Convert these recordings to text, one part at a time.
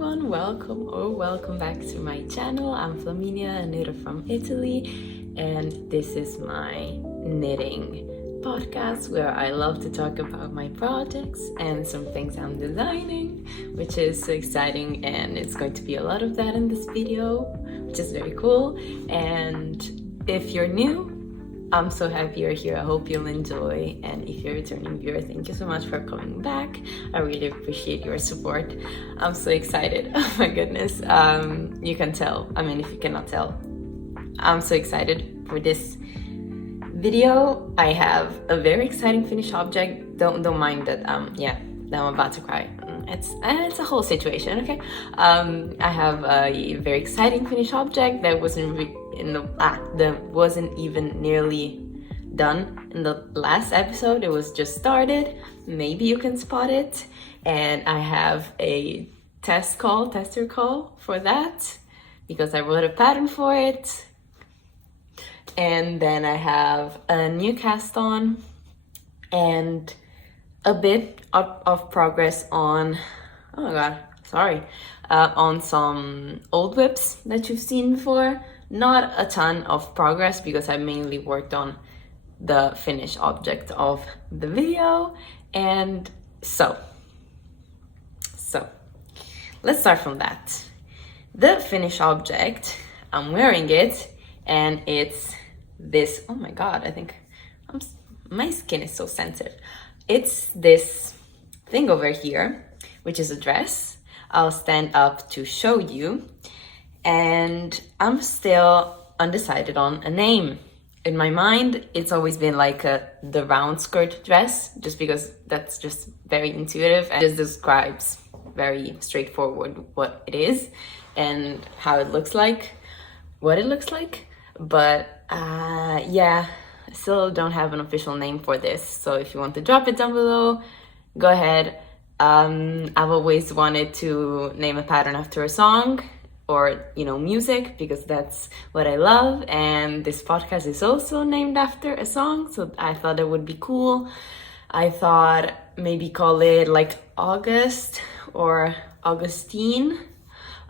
everyone, welcome back to my channel. I'm Flaminia, a knitter from Italy, and this is my knitting podcast where I love to talk about my projects and some things I'm designing, which is so exciting, and it's going to be a lot of that in this video, which is very cool. And if you're new, I'm so happy you're here. I hope you'll enjoy, and if you're a returning viewer, thank you so much for coming back. I really appreciate your support. I'm so excited. Oh my goodness. You can tell. I mean, if you cannot tell, I'm so excited for this video. I have a very exciting finished object. Don't mind that. Yeah, that I'm about to cry. It's a whole situation, okay? I have a very exciting finished object that wasn't even nearly done in the last episode. It was just started. Maybe you can spot it. And I have a tester call for that because I wrote a pattern for it. And then I have a new cast on and a bit of progress on, oh my god, sorry, on some old whips that you've seen before. Not a ton of progress because I mainly worked on the finished object of the video. And so let's start from that. The finished object, I'm wearing it, and it's this, oh my god, I think my skin is so sensitive. It's this thing over here, which is a dress. I'll stand up to show you. And I'm still undecided on a name. In my mind, it's always been like the round skirt dress, just because that's just very intuitive and just describes very straightforward what it is and how it looks like, what it looks like. But yeah, I still don't have an official name for this. So if you want to drop it down below, go ahead. I've always wanted to name a pattern after a song, or, you know, music, because that's what I love. And this podcast is also named after a song, so I thought it would be cool. I thought maybe call it like August or Augustine,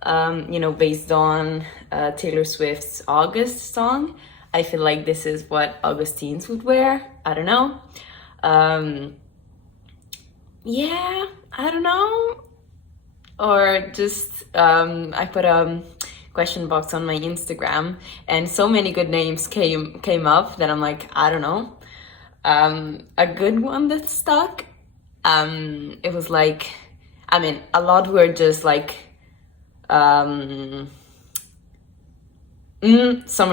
you know, based on Taylor Swift's August song. I feel like this is what Augustines would wear. I don't know. Yeah, I don't know. Or just, I put a question box on my Instagram, and so many good names came up that I'm like, I don't know. A good one that stuck, it was like, I mean, a lot were just like, summer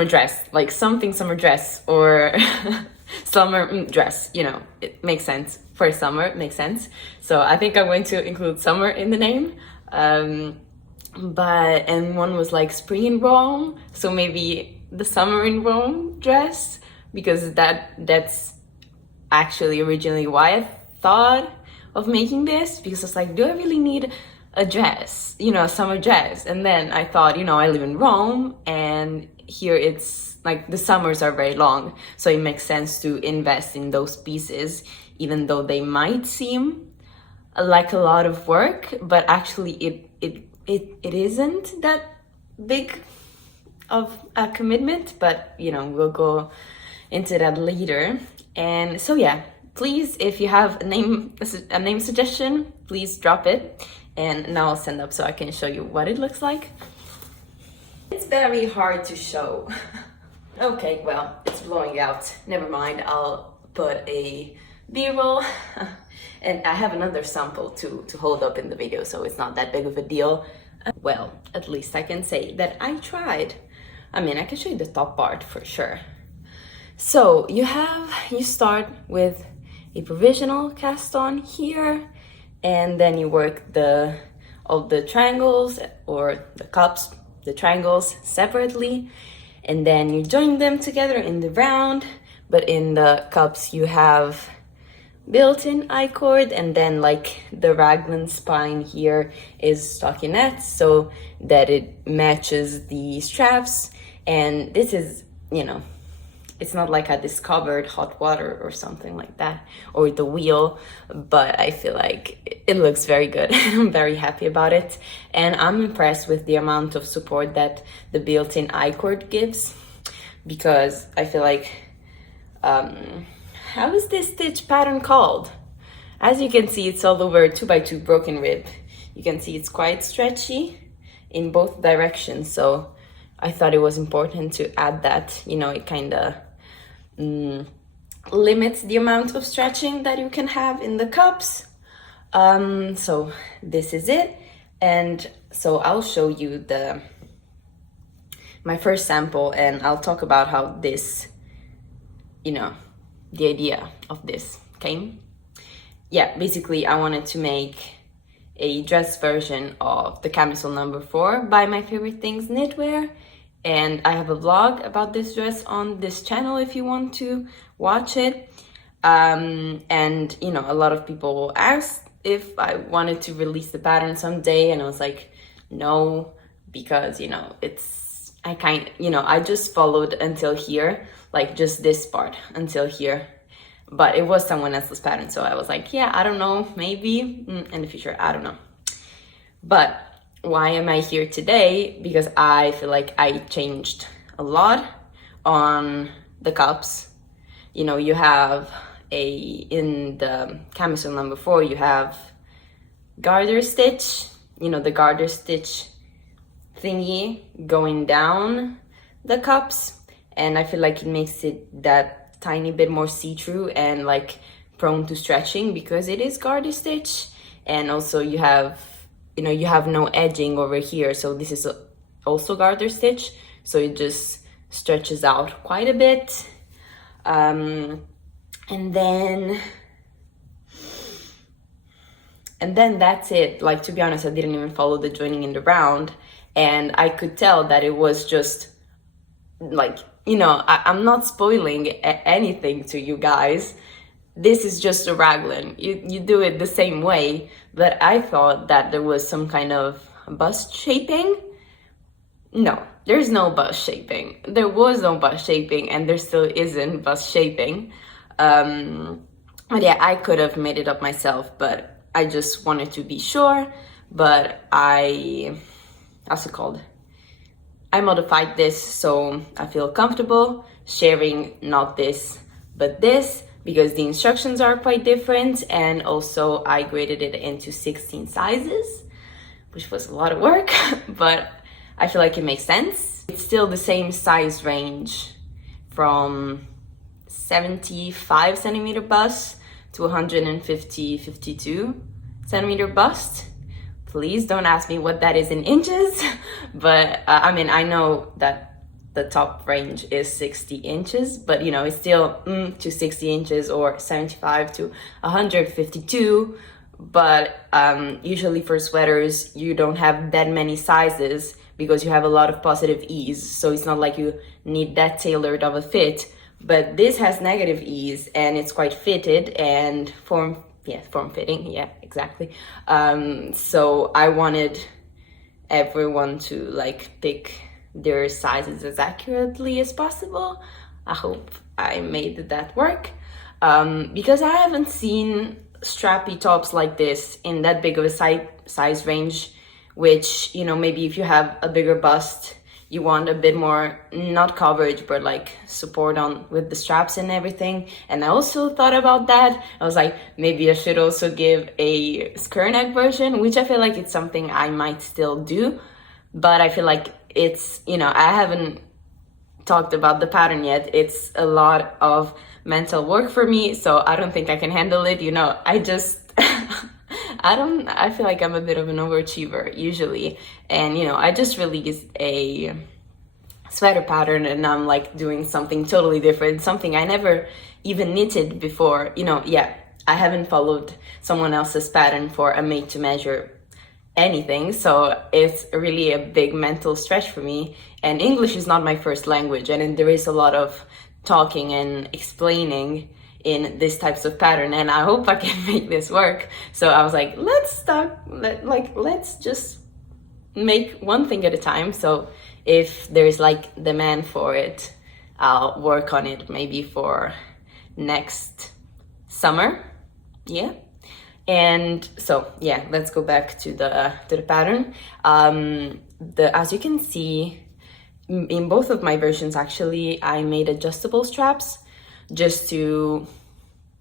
dress, like something summer dress, or summer dress, you know, it makes sense. For summer, it makes sense. So I think I'm going to include summer in the name. And one was like spring in Rome, so maybe the summer in Rome dress, because that's actually originally why I thought of making this, because I was like, do I really need a dress, you know, a summer dress? And then I thought, you know, I live in Rome, and here it's like the summers are very long, so it makes sense to invest in those pieces, even though they might seem like a lot of work, but actually it isn't that big of a commitment. But you know, we'll go into that later. And so yeah, please, if you have a name suggestion, please drop it, and now I'll stand up so I can show you what it looks like. It's very hard to show. Okay, well, it's blowing out. Never mind, I'll put a B-roll. And I have another sample to hold up in the video, so it's not that big of a deal. Well, at least I can say that I tried. I mean, I can show you the top part for sure. So you start with a provisional cast on here, and then you work all the triangles, or the cups, the triangles separately, and then you join them together in the round. But in the cups you have built-in I-cord, and then like the raglan spine here is stockinette, so that it matches the straps. And this is, you know, it's not like I discovered hot water or something like that, or the wheel, but I feel like it looks very good. I'm very happy about it, and I'm impressed with the amount of support that the built-in I-cord gives, because I feel like, how is this stitch pattern called? As you can see, it's all over 2x2 broken rib. You can see it's quite stretchy in both directions, so I thought it was important to add that. You know, it kind of limits the amount of stretching that you can have in the cups. So this is it, and so I'll show you my first sample, and I'll talk about how this, you know, the idea of this came. Yeah, basically I wanted to make a dress version of the camisole number 4 by My Favorite Things Knitwear, and I have a vlog about this dress on this channel if you want to watch it. And you know, a lot of people asked if I wanted to release the pattern someday, and I was like, no, because you know, I just followed until here, like just this part until here, but it was someone else's pattern, so I was like, yeah, I don't know, maybe in the future, I don't know. But why am I here today? Because I feel like I changed a lot on the cups. You know, you have in the camisole number 4, you have garter stitch, you know, the garter stitch thingy going down the cups, and I feel like it makes it that tiny bit more see-through and like prone to stretching because it is garter stitch. And also you have, you know, you have no edging over here, so this is also garter stitch, so it just stretches out quite a bit. And then that's it. Like, to be honest, I didn't even follow the joining in the round, and I could tell that it was just like, you know, I'm not spoiling anything to you guys. This is just a raglan. You do it the same way, but I thought that there was some kind of bust shaping. No, there's no bust shaping. There was no bust shaping, and there still isn't bust shaping. But yeah, I could have made it up myself, but I just wanted to be sure. But how's it called? I modified this so I feel comfortable sharing not this, but this, because the instructions are quite different, and also I graded it into 16 sizes, which was a lot of work, but I feel like it makes sense. It's still the same size range from 75 centimeter bust to 152 centimeter bust. Please don't ask me what that is in inches, but I mean, I know that the top range is 60 inches, but you know, it's still to 60 inches or 75 to 152. But usually for sweaters, you don't have that many sizes because you have a lot of positive ease. So it's not like you need that tailored of a fit, but this has negative ease and it's quite fitted and form-fitting, yeah, exactly. So I wanted everyone to like pick their sizes as accurately as possible. I hope I made that work, because I haven't seen strappy tops like this in that big of a size range, which, you know, maybe if you have a bigger bust, you want a bit more, not coverage, but like support on with the straps and everything. And I also thought about that. I was like, maybe I should also give a skirt neck version, which I feel like it's something I might still do, but I feel like it's, you know, I haven't talked about the pattern yet. It's a lot of mental work for me, so I don't think I can handle it. You know, I just I feel like I'm a bit of an overachiever usually, and you know, I just released a sweater pattern and I'm like doing something totally different, something I never even knitted before. You know, yeah, I haven't followed someone else's pattern for a made to measure anything, so it's really a big mental stretch for me. And English is not my first language, and there is a lot of talking and explaining in these types of pattern, and I hope I can make this work. So I was like, let's just make one thing at a time. So if there's like demand for it, I'll work on it maybe for next summer. Yeah. And so yeah, let's go back to the pattern. As you can see, in both of my versions, actually, I made adjustable straps just to,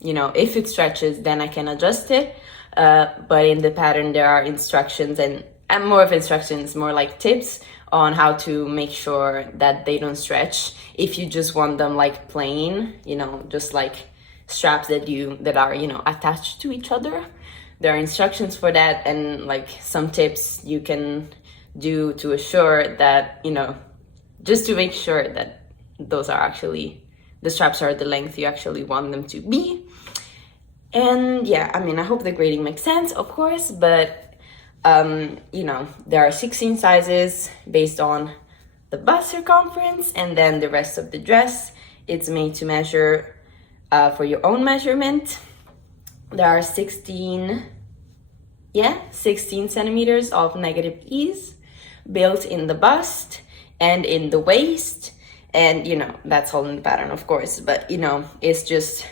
if it stretches, then I can adjust it. But in the pattern, there are instructions and more of instructions, more like tips on how to make sure that they don't stretch. If you just want them like plain, just like straps that are, attached to each other, there are instructions for that, and like some tips you can do to assure that, just to make sure that those are actually, the straps are the length you actually want them to be. And yeah, I mean, I hope the grading makes sense, of course, but there are 16 sizes based on the bust circumference, and then the rest of the dress, it's made to measure for your own measurement. There are 16 centimeters of negative ease built in the bust and in the waist, and that's all in the pattern, of course, but it's just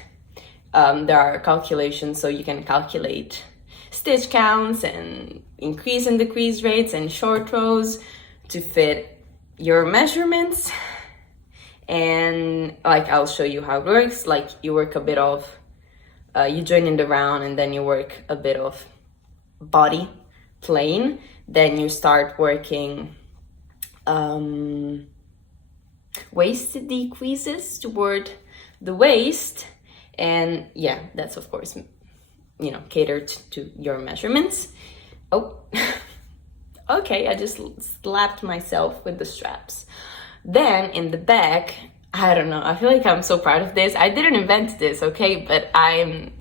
there are calculations, so you can calculate stitch counts and increase and decrease rates and short rows to fit your measurements. And like, I'll show you how it works. Like, you work a bit of you join in the round, and then you work a bit of body plain, then you start working waist decreases toward the waist, and yeah, that's of course catered to your measurements. Oh okay, I just slapped myself with the straps. Then in the back, I don't know, I feel like I'm so proud of this. I didn't invent this, okay, but I'm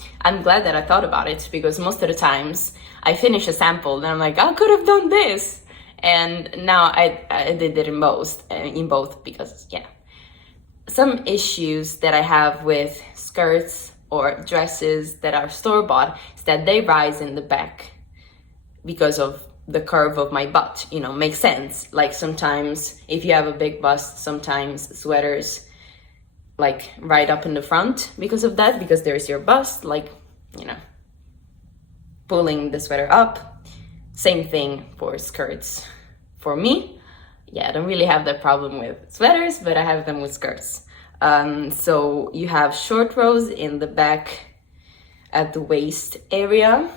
glad that I thought about it, because most of the times I finish a sample and I'm like, I could have done this. And now I did it in both, because yeah, some issues that I have with skirts or dresses that are store-bought is that they rise in the back because of the curve of my butt. Makes sense. Like, sometimes if you have a big bust, sometimes sweaters like right up in the front because of that, because there's your bust, like, pulling the sweater up. Same thing for skirts. For me, yeah, I don't really have that problem with sweaters, but I have them with skirts. So you have short rows in the back at the waist area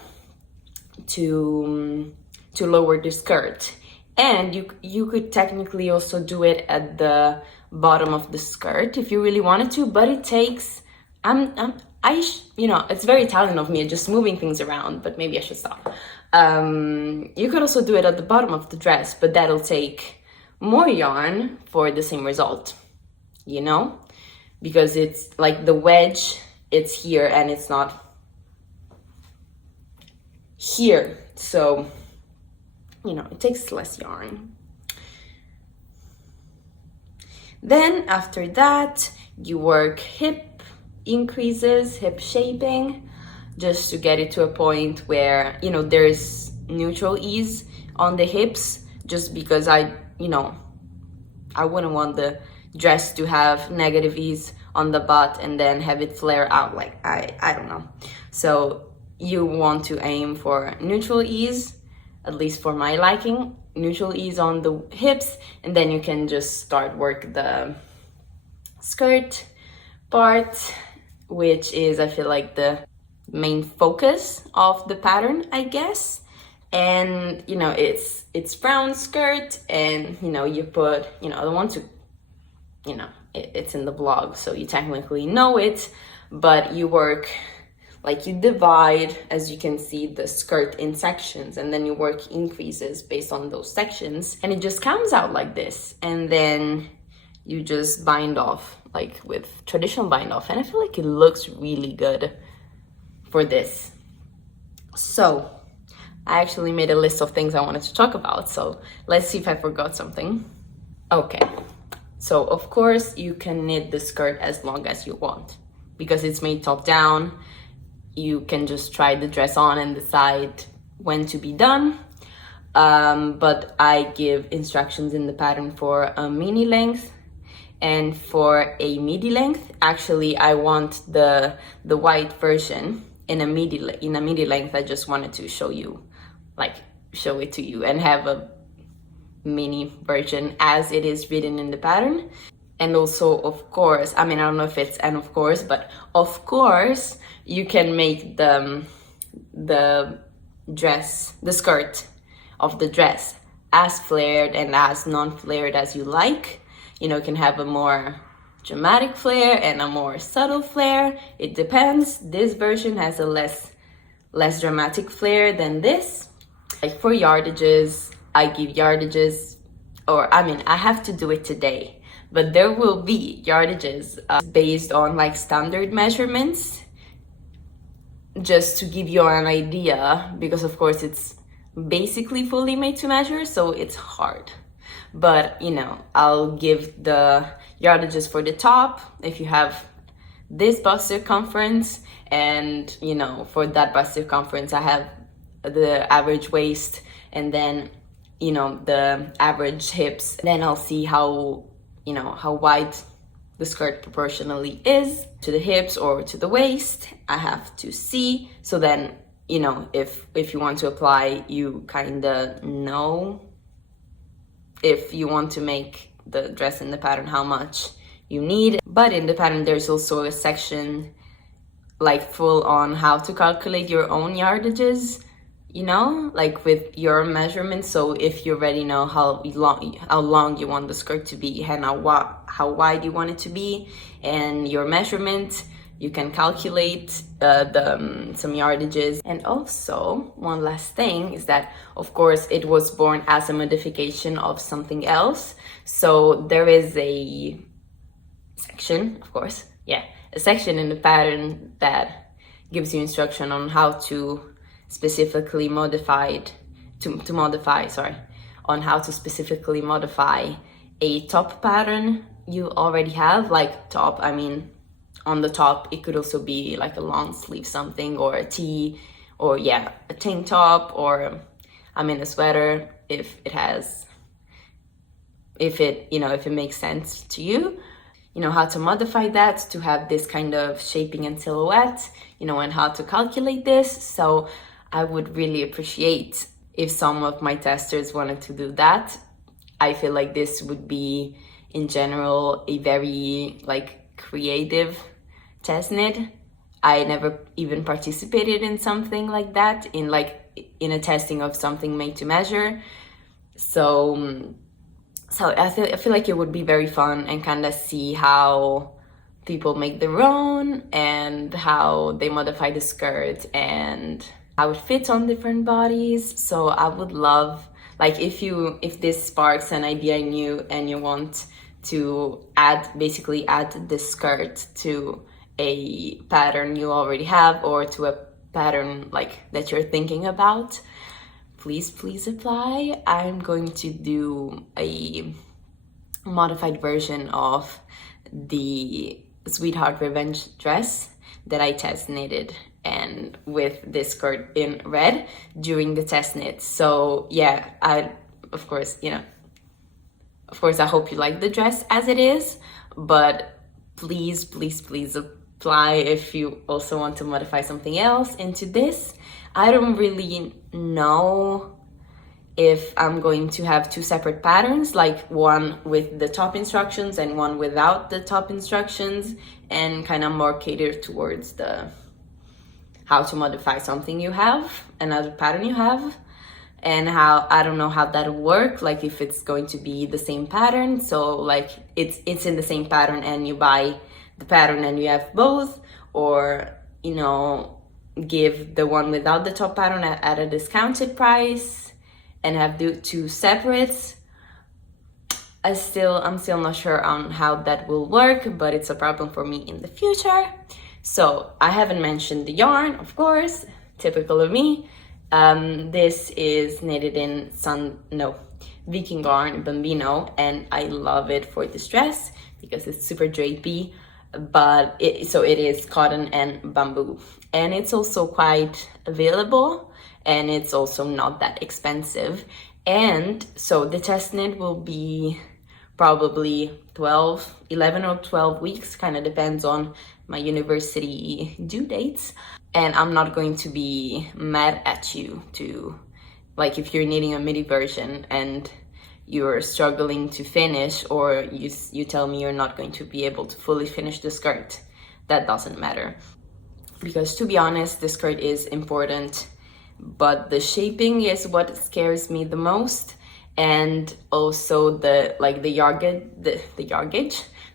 to lower the skirt, and you could technically also do it at the bottom of the skirt if you really wanted to, but it takes it's very Italian of me just moving things around, but maybe I should stop. You could also do it at the bottom of the dress, but that'll take more yarn for the same result, because it's like the wedge, it's here and it's not here, so it takes less yarn. Then after that, you work hip increases, hip shaping, just to get it to a point where there's neutral ease on the hips, just because I wouldn't want the dress to have negative ease on the butt and then have it flare out. Like, I don't know. So you want to aim for neutral ease, at least for my liking, neutral ease on the hips, and then you can just start work the skirt part, which is, I feel like, the main focus of the pattern, I guess. And it's brown skirt, and you put I don't want to it's in the blog, so you technically know it, but you work like, you divide, as you can see, the skirt in sections, and then you work increases based on those sections, and it just comes out like this, and then you just bind off, like with traditional bind off, and I feel like it looks really good for this. So I actually made a list of things I wanted to talk about, so let's see if I forgot something. Okay, so of course you can knit the skirt as long as you want, because it's made top down. You can just try the dress on and decide when to be done. But I give instructions in the pattern for a mini length, And for a midi length, actually I want the white version in a midi length. I just wanted to show it to you and have a mini version as it is written in the pattern. And also, of course, I mean, I don't know if it's an of course, but of course you can make the skirt of the dress as flared and as non-flared as you like. You know, you can have a more dramatic flare and a more subtle flare. It depends. This version has a less dramatic flare than this. Like for yardages, I give yardages, or I mean, I have to do it today, but there will be yardages based on like standard measurements, just to give you an idea, because of course it's basically fully made to measure, so it's hard. But you know, I'll give the yardages for the top if you have this bust circumference, and you know, for that bust circumference I have the average waist, and then you know, the average hips. Then I'll see how, you know, how wide the skirt proportionally is to the hips or to the waist. I have to see, so then you know, if you want to apply, you kind of know if you want to make the dress in the pattern how much you need. But in the pattern there's also a section like full on how to calculate your own yardages, you know, like with your measurements. So if you already know how long you want the skirt to be and how wide you want it to be, and your measurement, you can calculate some yardages. And also, one last thing is that, of course, it was born as a modification of something else. So there is a section, of course, a section in the pattern that gives you instruction on how to specifically modify a top pattern you already have. Like top, I mean, on the top it could also be like a long sleeve something, or a tee, or a tank top, or I mean a sweater, if it makes sense to you. You know how to modify that to have this kind of shaping and silhouette, you know, and how to calculate this. So I would really appreciate if some of my testers wanted to do that. I feel like this would be in general a very like creative test knit. I never even participated in something like that, in a testing of something made to measure. So I feel like it would be very fun, and kind of see how people make their own and how they modify the skirt and how it fits on different bodies. So I would love, like, if this sparks an idea in you and you want to add this skirt to a pattern you already have, or to a pattern like that you're thinking about, please apply. I'm going to do a modified version of the Sweetheart Revenge dress that I test knitted, and with this skirt in red during the test knit. So yeah, of course I hope you like the dress as it is, but please apply if you also want to modify something else into this. I don't really know if I'm going to have two separate patterns, like one with the top instructions and one without the top instructions, and kind of more catered towards the how to modify something you have, another pattern you have, and how, I don't know how that will work, like if it's going to be the same pattern, so like it's in the same pattern and you buy the pattern and you have both, or you know, give the one without the top pattern at a discounted price and have the two separates. I'm still not sure on how that will work, but it's a problem for me in the future. So I haven't mentioned the yarn, of course, typical of me. This is knitted in Viking yarn Bambino, and I love it for this dress because it's super drapey, but it is cotton and bamboo, and it's also quite available, and it's also not that expensive. And so the test knit will be probably 11 or 12 weeks, kind of depends on my university due dates. And I'm not going to be mad at you to, like, if you're knitting a midi version and you're struggling to finish, or you tell me you're not going to be able to fully finish the skirt. That doesn't matter, because to be honest, the skirt is important, but the shaping is what scares me the most, and also the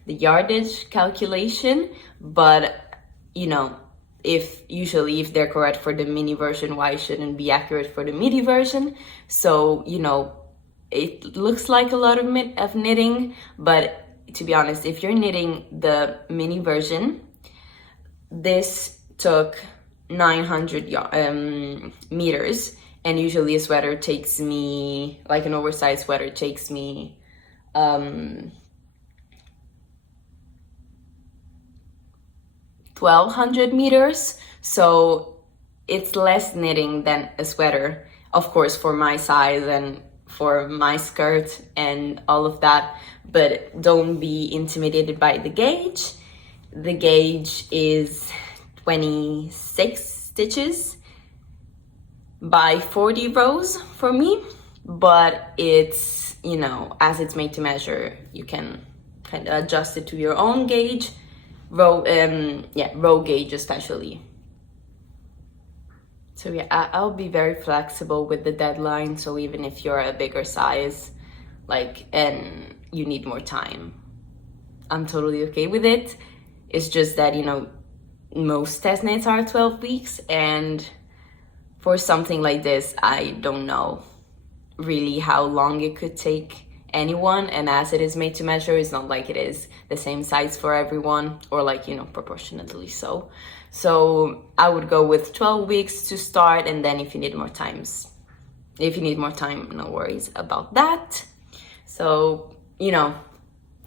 yardage calculation. But you know, if they're correct for the mini version, why shouldn't be accurate for the midi version? So you know, it looks like a lot of knitting, but to be honest, if you're knitting the mini version, this took 900 meters, and usually a sweater takes me, like an oversized sweater takes me 1200 meters, so it's less knitting than a sweater, of course, for my size and for my skirt and all of that. But don't be intimidated by the gauge. The gauge is 26 stitches by 40 rows for me, but it's, you know, as it's made to measure, you can kind of adjust it to your own gauge, row gauge especially. So yeah, I'll be very flexible with the deadline. So even if you're a bigger size, like, and you need more time, I'm totally okay with it. It's just that, you know, most test knits are 12 weeks, and for something like this, I don't know really how long it could take anyone, and as it is made to measure, it's not like it is the same size for everyone, or like, you know, proportionately so. So I would go with 12 weeks to start, and then if you need more time, no worries about that. So, you know,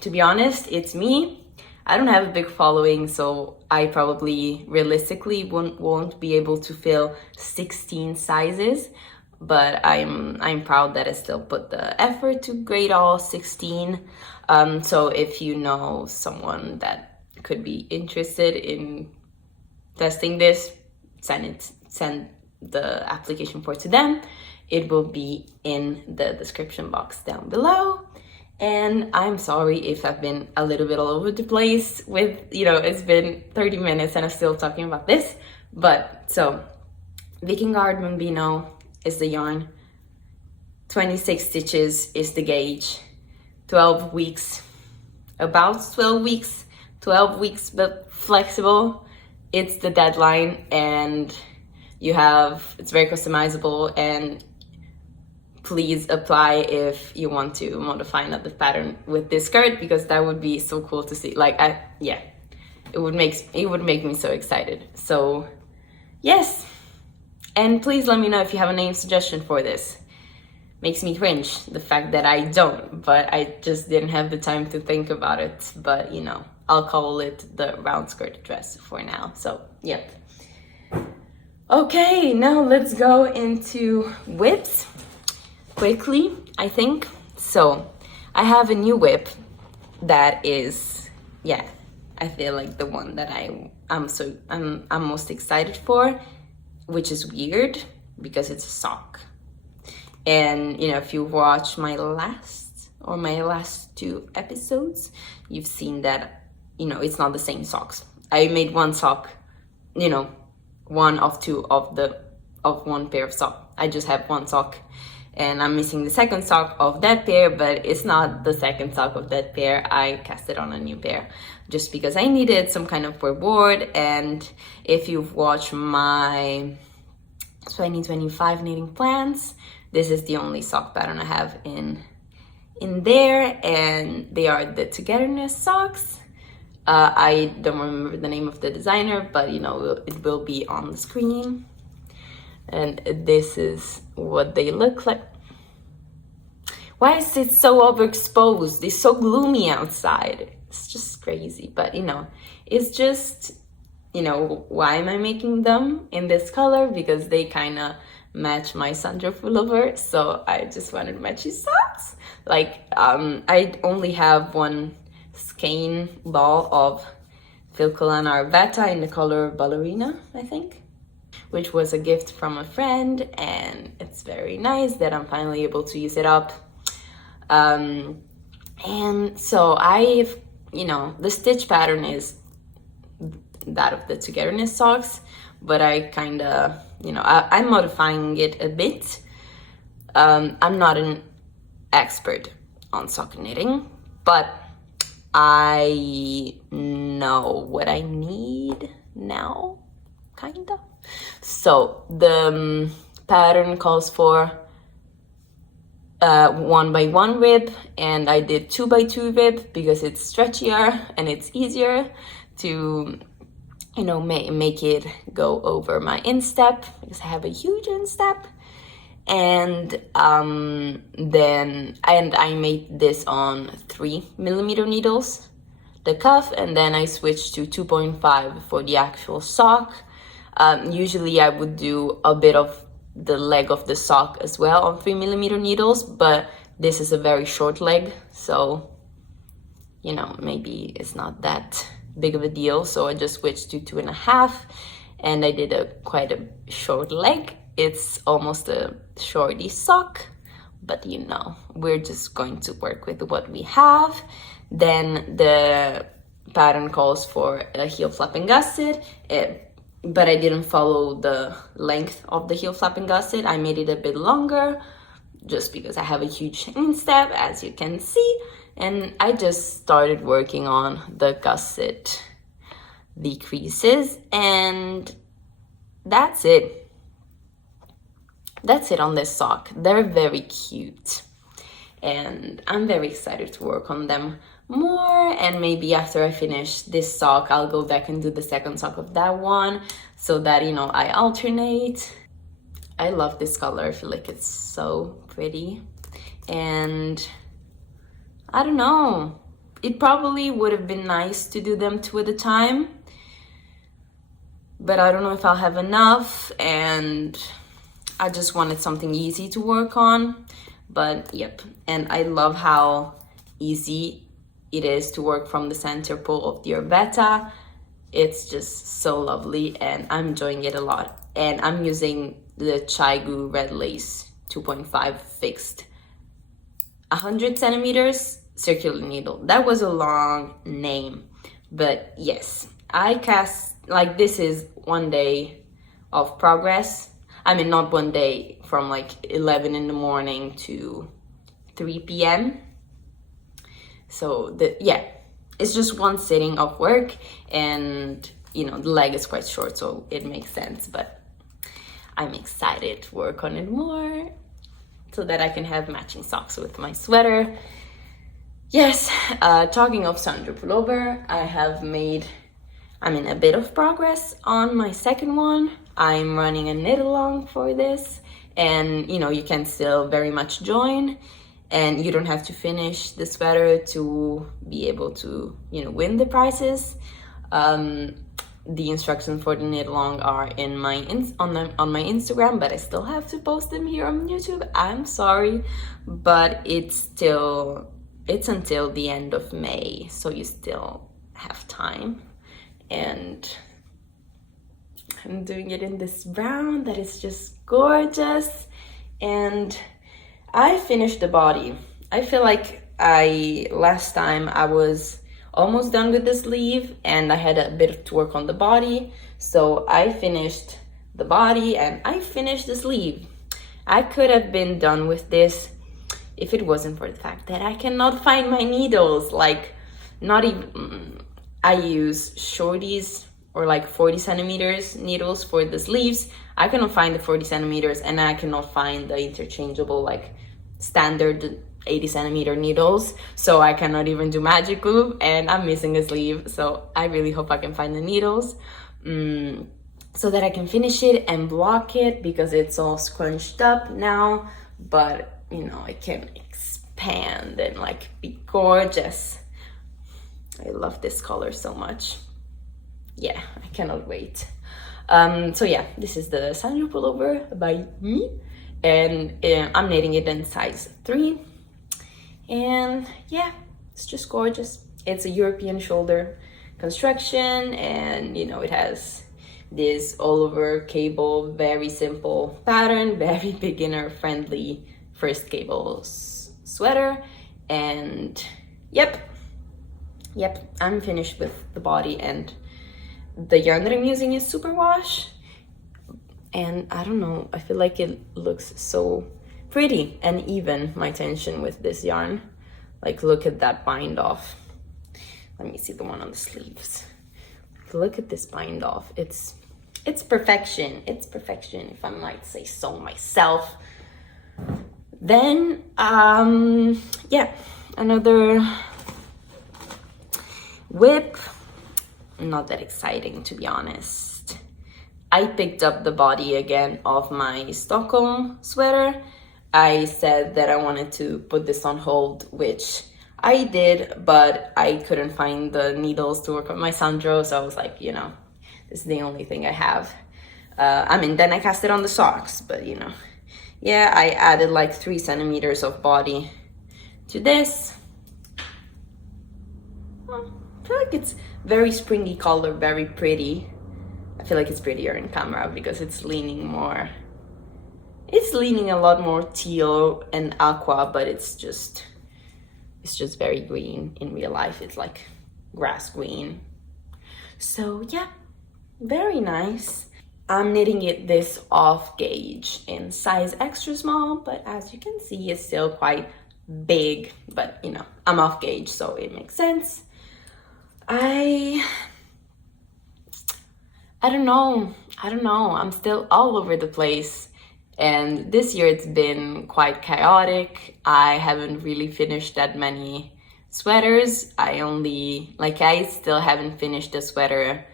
to be honest, it's me. I don't have a big following, so I probably realistically won't be able to fill 16 sizes, but I'm proud that I still put the effort to grade all 16. So if you know someone that could be interested in testing this, send the application form to them. It will be in the description box down below. And I'm sorry if I've been a little bit all over the place with, you know, it's been 30 minutes and I'm still talking about this. But so Vikingard Bambino is the yarn, 26 stitches is the gauge, 12 weeks, about 12 weeks, 12 weeks, but flexible. It's the deadline, and it's very customizable, and please apply if you want to modify another pattern with this skirt, because that would be so cool to see. Like, it would make me so excited. So yes, and please let me know if you have a name suggestion for this. Makes me cringe, the fact that I don't, but I just didn't have the time to think about it. But you know, I'll call it the round skirt dress for now. So yep. Okay, now let's go into whips quickly, I think. So I have a new whip that is, yeah, I feel like the one that I'm most excited for, which is weird because it's a sock. And you know, if you watch my last two episodes, you've seen that, you know, it's not the same socks. I made one sock, you know, one of two of one pair of sock. I just have one sock, and I'm missing the second sock of that pair, but it's not the second sock of that pair. I cast it on a new pair just because I needed some kind of reward. And if you've watched my 2025 knitting plans, this is the only sock pattern I have in there, and they are the Togetherness socks. I don't remember the name of the designer, but you know, it will be on the screen. And this is what they look like. Why is it so overexposed? It's so gloomy outside. It's just crazy, but you know, it's just, you know, why am I making them in this color? Because they kind of match my Sandro Pullover, so I just wanted matching socks. Like, I only have one skein ball of Filcolana Arvetta in the color Ballerina, I think, which was a gift from a friend, and it's very nice that I'm finally able to use it up. And so I've, you know, the stitch pattern is that of the Togetherness socks, but I kind of, you know, I'm modifying it a bit. I'm not an expert on sock knitting, but I know what I need now, kind of. So the pattern calls for 1x1 rib, and I did 2x2 rib because it's stretchier and it's easier to, you know, make it go over my instep, because I have a huge instep. And then I made this on 3mm needles, the cuff, and then I switched to 2.5 for the actual sock. Usually I would do a bit of the leg of the sock as well on 3mm needles, but this is a very short leg, so, you know, maybe it's not that big of a deal. So I just switched to 2.5, and I did quite a short leg. It's almost a shorty sock, but you know, we're just going to work with what we have. Then the pattern calls for a heel flapping gusset, but I didn't follow the length of the heel flapping gusset. I made it a bit longer just because I have a huge instep, as you can see, and I just started working on the gusset decreases, and that's it. That's it on this sock. They're very cute, and I'm very excited to work on them more. And maybe after I finish this sock, I'll go back and do the second sock of that one, so that, you know, I alternate. I love this color. I feel like it's so pretty, and I don't know, it probably would have been nice to do them 2 at a time, but I don't know if I'll have enough, and I just wanted something easy to work on. But yep, and I love how easy it is to work from the center pull of the Arvetta. It's just so lovely, and I'm enjoying it a lot. And I'm using the Chaigu red lace 2.5 fixed 100 centimeters circular needle. That was a long name, but yes, I cast, like, this is 1 day of progress. I mean, not 1 day, from like 11 in the morning to 3 p.m. So yeah, it's just one sitting of work, and you know, the leg is quite short, so it makes sense. But I'm excited to work on it more so that I can have matching socks with my sweater. Yes, talking of Sandro Pullover, I have made, a bit of progress on my second one. I'm running a knit along for this, and you know, you can still very much join, and you don't have to finish the sweater to be able to, you know, win the prizes. The instructions for the knit along are in my on my Instagram, but I still have to post them here on YouTube. I'm sorry, but it's until the end of May, so you still have time. And I'm doing it in this brown that is just gorgeous. And I finished the body. I feel like last time I was almost done with the sleeve, and I had a bit to work on the body. So I finished the body and I finished the sleeve. I could have been done with this if it wasn't for the fact that I cannot find my needles. Like, not even, I use shorties or like 40 centimeters needles for the sleeves. I cannot find the 40 centimeters, and I cannot find the interchangeable, like, standard 80 centimeter needles. So I cannot even do magic glue, and I'm missing a sleeve. So I really hope I can find the needles so that I can finish it and block it, because it's all scrunched up now. But you know, it can expand and like be gorgeous. I love this color so much. Yeah, I cannot wait. So yeah, this is the Sandro Pullover by me, and I'm knitting it in size 3. And yeah, it's just gorgeous. It's a European shoulder construction, and you know, it has this all over cable, very simple pattern, very beginner friendly first cable sweater. And yep, I'm finished with the body, and the yarn that I'm using is superwash, and I don't know, I feel like it looks so pretty and even, my tension with this yarn. Like, look at that bind off. Let me see the one on the sleeves. Look at this bind off. It's perfection. It's perfection, if I might say so myself. Then yeah, another whip. Not that exciting, to be honest. I picked up the body again of my Stockholm sweater. I said that I wanted to put this on hold, which I did, but I couldn't find the needles to work with my Sandro, so I was like, you know, this is the only thing I have. I mean, then I cast it on the socks, but you know, yeah, I added like 3 centimeters of body to this. I feel like it's very springy color, very pretty. I feel like it's prettier in camera because it's leaning more. It's leaning a lot more teal and aqua, but it's just very green. In real life, it's like grass green. So yeah, very nice. I'm knitting it this off gauge in size extra small, but as you can see, it's still quite big. But you know, I'm off gauge, so it makes sense. I don't know. I'm still all over the place. And this year it's been quite chaotic. I haven't really finished that many sweaters. I still haven't finished a sweater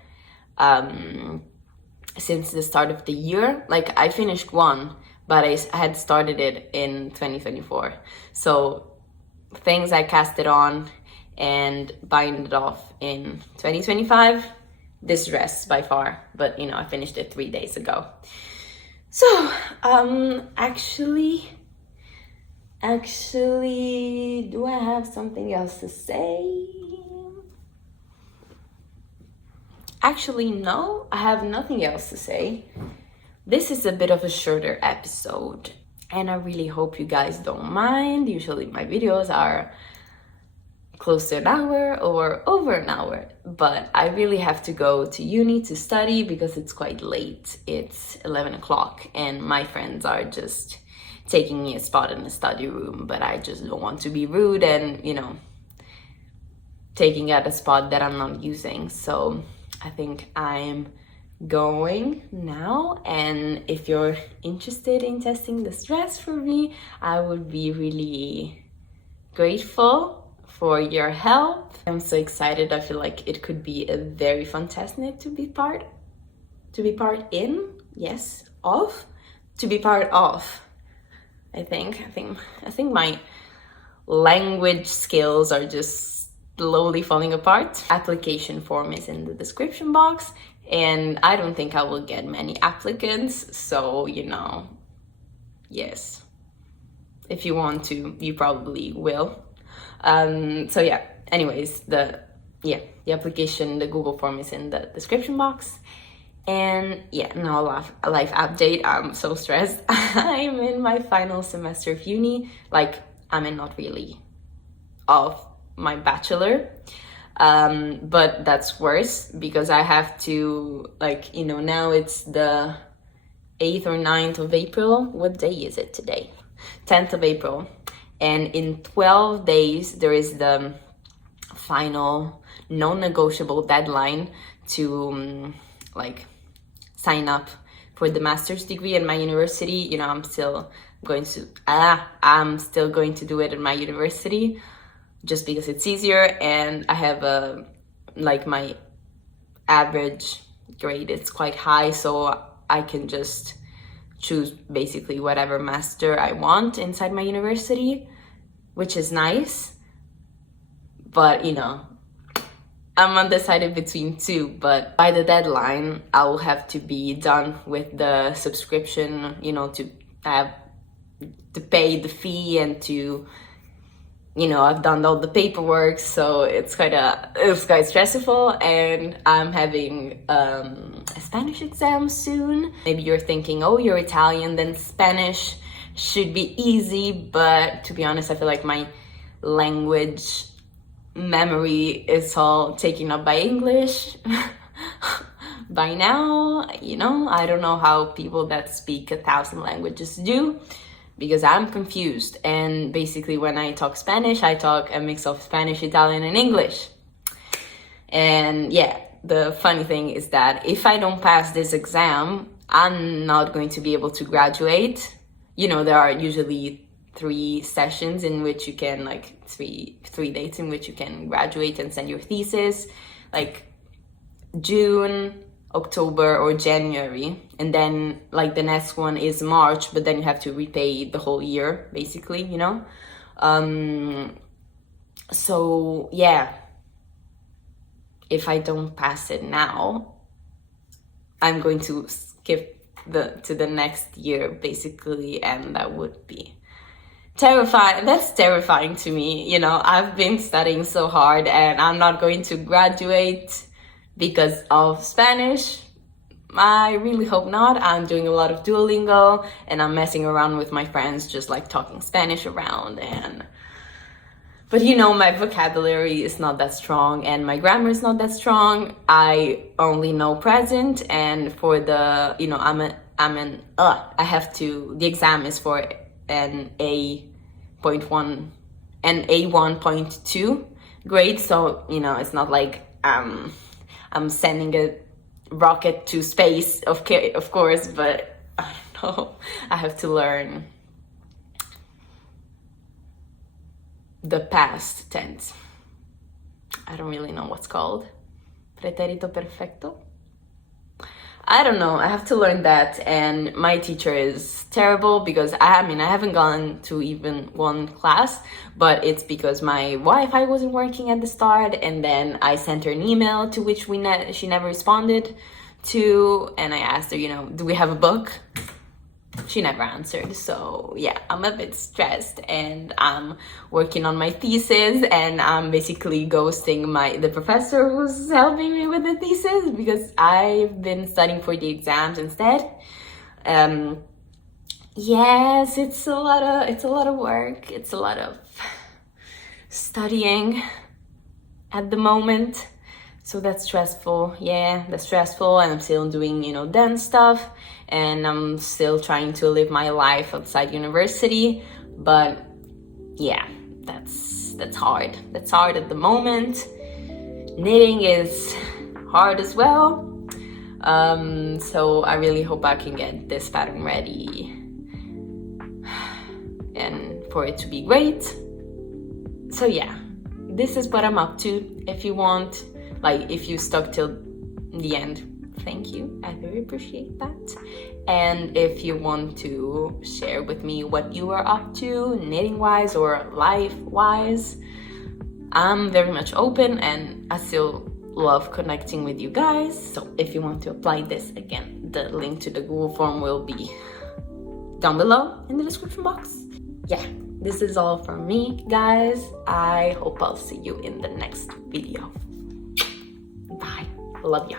since the start of the year. Like, I finished one, but I had started it in 2024. So things I casted on and binded off in 2025. This dress by far, but you know, I finished it 3 days ago. So, actually, do I have something else to say? Actually, no, I have nothing else to say. This is a bit of a shorter episode, and I really hope you guys don't mind. Usually my videos are close to an hour or over an hour, but I really have to go to uni to study because it's quite late. It's 11 o'clock and my friends are just taking me a spot in the study room, but I just don't want to be rude and, you know, taking out a spot that I'm not using. So I think I'm going now, and if you're interested in testing this dress for me, I would be really grateful for your help. I'm so excited. I feel like it could be a very fun test knit to be part of. I think my language skills are just slowly falling apart. Application form is in the description box, and I don't think I will get many applicants, so you know, yes, if you want to, you probably will. So yeah, anyways, the application, the Google form is in the description box. And yeah, now a life update. I'm so stressed. I'm in my final semester of uni. Like, I mean, not really of my bachelor, but that's worse because I have to, like, you know, now it's the 8th or 9th of April. What day is it today? 10th of April. And in 12 days, there is the final non-negotiable deadline to like sign up for the master's degree at my university. You know, I'm still going to do it at my university just because it's easier, and I have my average grade is quite high, so I can just choose basically whatever master I want inside my university, which is nice. But you know, I'm undecided between two, but by the deadline, I will have to be done with the subscription, you know, to have to pay the fee and to, you know, I've done all the paperwork, so it's quite stressful. And I'm having a Spanish exam soon. Maybe you're thinking, oh, you're Italian, then Spanish should be easy, but to be honest, I feel like my language memory is all taken up by English by now. You know, I don't know how people that speak 1,000 languages do, because I'm confused. And basically when I talk Spanish, I talk a mix of Spanish, Italian, and English. And yeah, the funny thing is that if I don't pass this exam, I'm not going to be able to graduate. You know, there are usually 3 sessions in which you can, like, three dates in which you can graduate and send your thesis, like June, October, or January. And then, like, the next one is March, but then you have to repay the whole year, basically, you know? So, yeah. If I don't pass it now, I'm going to skip to the next year, basically, and that would be terrifying. That's terrifying to me. You know, I've been studying so hard and I'm not going to graduate because of Spanish. I really hope not. I'm doing a lot of Duolingo and I'm messing around with my friends, just like talking Spanish around. But you know, my vocabulary is not that strong and my grammar is not that strong. I only know present, and for the, you know, the exam is for an A.1 and A1.2 grade. So, you know, it's not like I'm sending a rocket to space, of course, but I don't know. I have to learn the past tense. I don't really know what's called. Pretérito perfecto? I don't know. I have to learn that, and my teacher is terrible because I haven't gone to even one class, but it's because my Wi-Fi wasn't working at the start, and then I sent her an email to which she never responded to, and I asked her, you know, do we have a book? She never answered. So yeah, I'm a bit stressed and I'm working on my thesis, and I'm basically ghosting the professor who's helping me with the thesis because I've been studying for the exams instead. Yes, it's a lot of work. It's a lot of studying at the moment. So that's stressful. Yeah, that's stressful. And I'm still doing, you know, dance stuff, and I'm still trying to live my life outside university. But yeah, that's hard. That's hard at the moment. Knitting is hard as well. So I really hope I can get this pattern ready and for it to be great. So yeah, this is what I'm up to. If you want, like, if you stuck till the end, thank you. I very appreciate that. And if you want to share with me what you are up to, knitting-wise or life-wise, I'm very much open, and I still love connecting with you guys. So if you want to apply this, again, the link to the Google form will be down below in the description box. Yeah, this is all from me, guys. I hope I'll see you in the next video. Bye. Love ya.